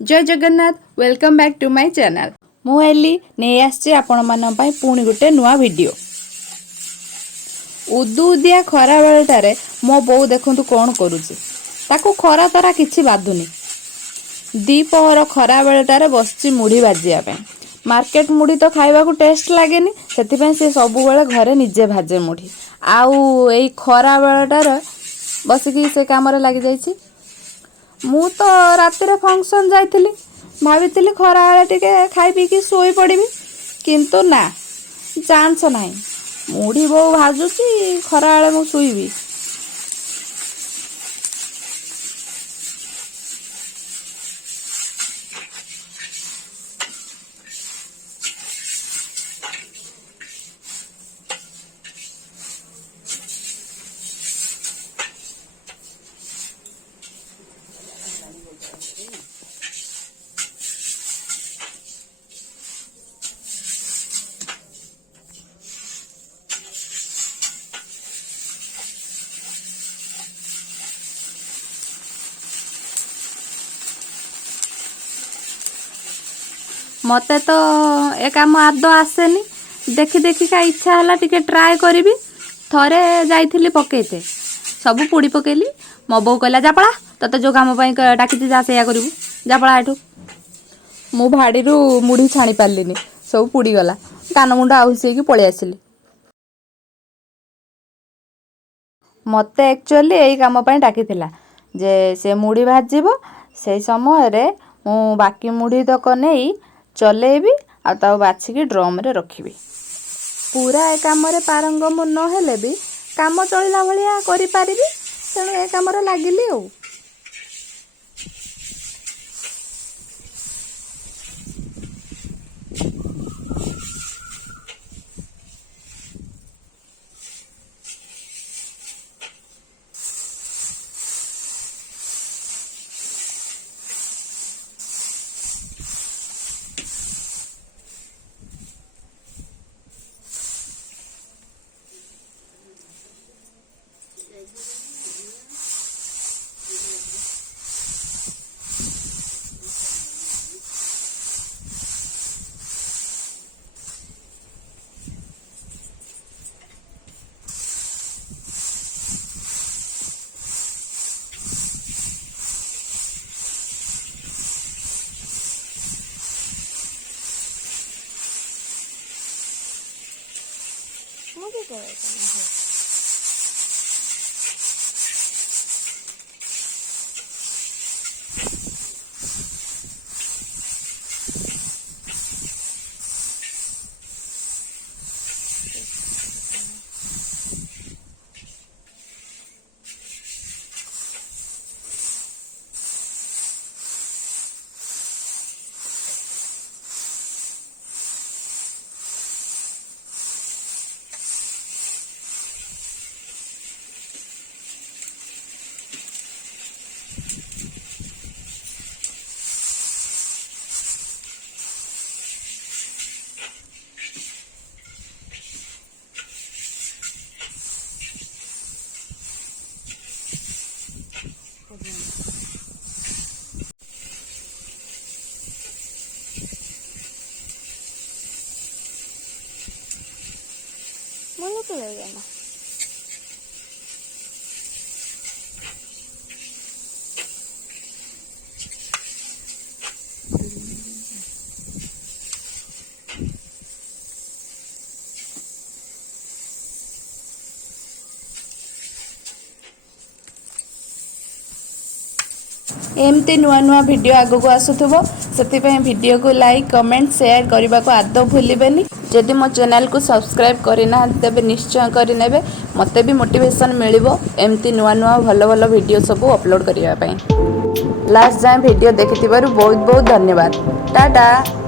जय Jagannath welcome back to my channel. मु एली नहीं आसी आपण मान पुणी गोटे नुआ वीडियो। उदुदिया खरा बेलटारे मो बो देखु कौन करुची ताकू खरा तरा किछि बाधुनी। दीपहर खरा बेलटारे बसची मुढ़ी भाजिया मार्केट मुढ़ी तो खाइबा को टेस्ट लागेनी से सब बेले घरे निजे भाजे मुढ़ी आउ एई खरा बेलटारे बसिकी से काम लगी जाइछि। मु तो रातिर फंक्शन जाइथिली भाभी खरा बेले टिके खाई पीकी सोई पड़बी किंतु ना चांस नहीं मुढ़ी बो भाजुची खरा बेले मु सोईबी। मते तो ए काम आदो आसेनी देखी देखी का इच्छा हला टिके ट्राए करी थरे जाइथिली पकेते सब पोड़ी पकेली। मो बो कहला जा पड़ा तते जो काम डाकी जा से करू जा पड़ा एठू। मु भाड़ी मुढ़ी छाणी पारलिनी सब पुड़ी गला कान मुंड आहुसी पलि आसिली। मते एक्चुअली यही काम डाकी जे से मुढ़ी भाजीबो से समय रे मु बाकी मुढ़ी तक नहीं चलेबी आ बाछिकी ड्रम रे रखिबी। पूरा ए काम रे पारंगम न हेले भी काम चलिला भलिया करि पारिबी तेणु ए काम रे लागिली। मुझे क्या है मुझे तो ले जाना। एमती नुआ नुआ वीडियो आगो को आसुथबो से वीडियो को लाइक कमेंट शेयर करने को आदौ भूलिबेनी। जदि मो चैनल को सब्सक्राइब करना तेबे निश्चय करें मते भी मोटिवेशन मिलिबो एमती नुआ नुआ भल भल वीडियो सब अपलोड करने। लास्ट जाए वीडियो देखिथिबारु बहुत बहुत धन्यवाद। टाटा।